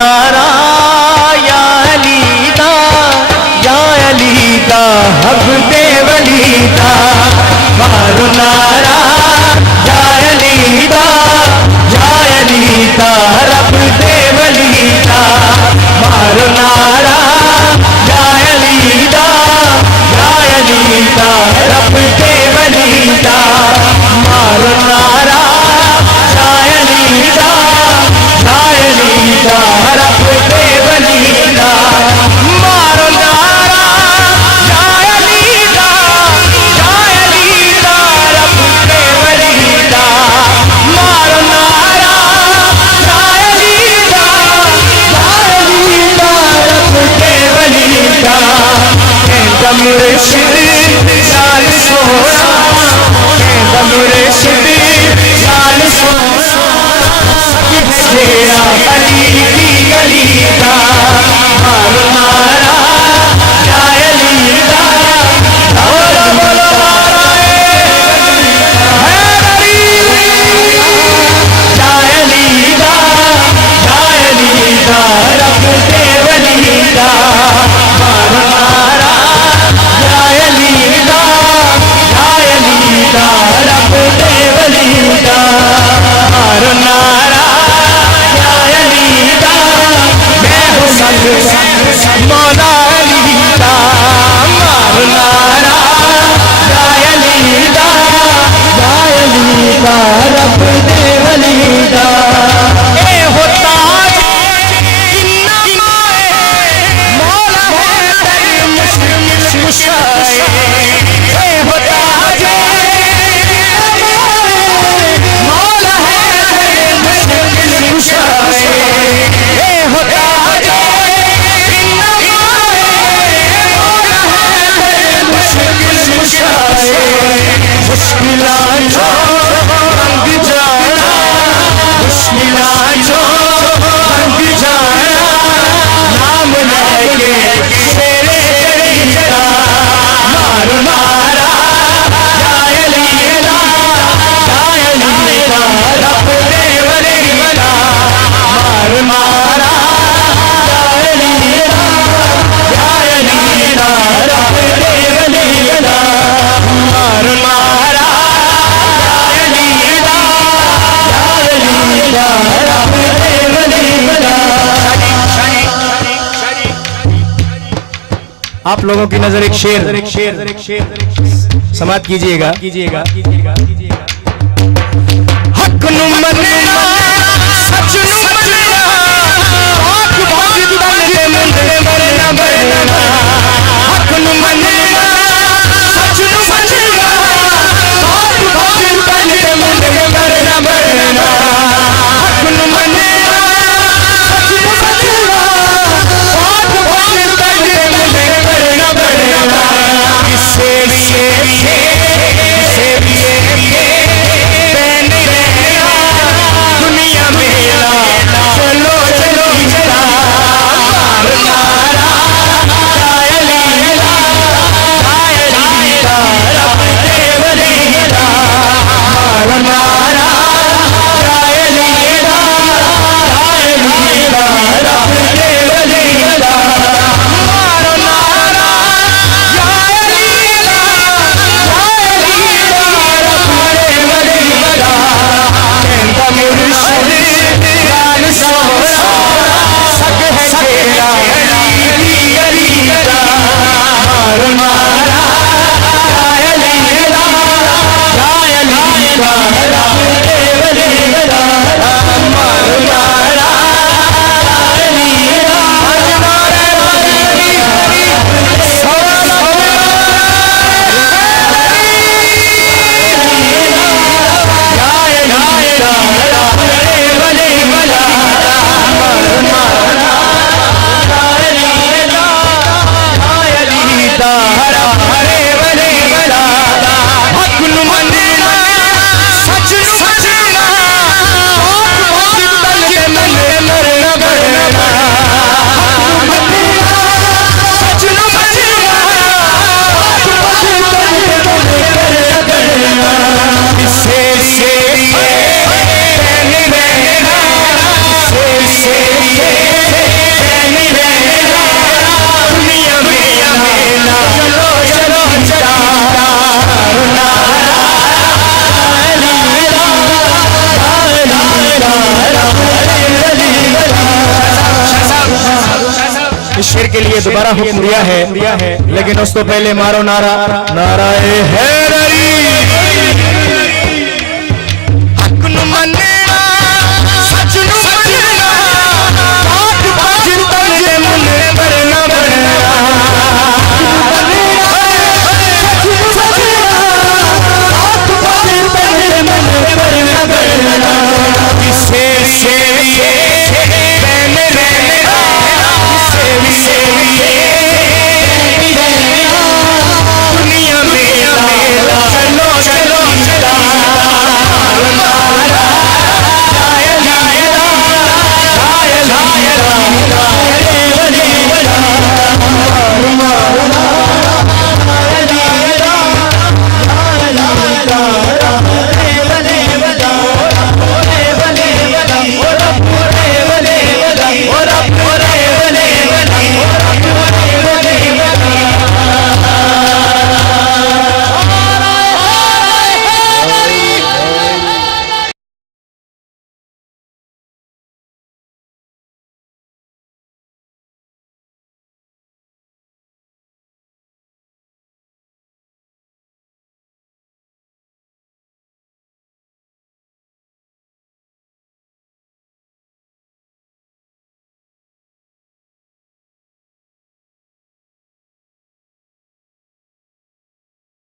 नारा या अलीदा हब देवलीदा मारो नारा या अलीदा रब देवलीदा मारो नारा या अलीदा रब देवलीदा मारो नारा या अलीदा रब देवलीदा मारो नारा या अलीदा रब देवलीदा मारो नारा या अलीदा रब देवलीदा कहंदा मुर्शिद शान सोना कहंदा मुर्शिद शान सोना तेरा अली की गलीदा मारो नारा या अलीदा बोलो बोलो रब देवलीदा मारो नारा या अलीदा रब देवलीदा मारो नारा या अलीदा मैं हूँ मौला अलीदा मारो नारा या अलीदा रब देवलीदा ए होता मौला है तेरी मुश्किल कुशाए ए होता मौला है तेरी मुश्किल कुशाए ए होता मुश्किलां रंग जाना मुश्किलां रंग जाना नाम लेके तेरे दरीदा मारो नारा या अलीदा रब देवलीदा मारो नारा या अलीदा रब देवलीदा मारो नारा आप लोगों की नजर एक शेर समाप्त कीजिएगा हक नु मनना सच नु मनना आंख बंद के मुंडे मरना मरना हक नु मनना सच नु मनना आंख बंद के मुंडे मरना मरना हक नु मनना सच नु मनना आंख बंद के मुंडे मरना मरना किसे लिए बैन रहना दुनिया में शेर के लिए दोबारा हुक्म दिया है, लेकिन उसको पहले मारो नारा, नाराए है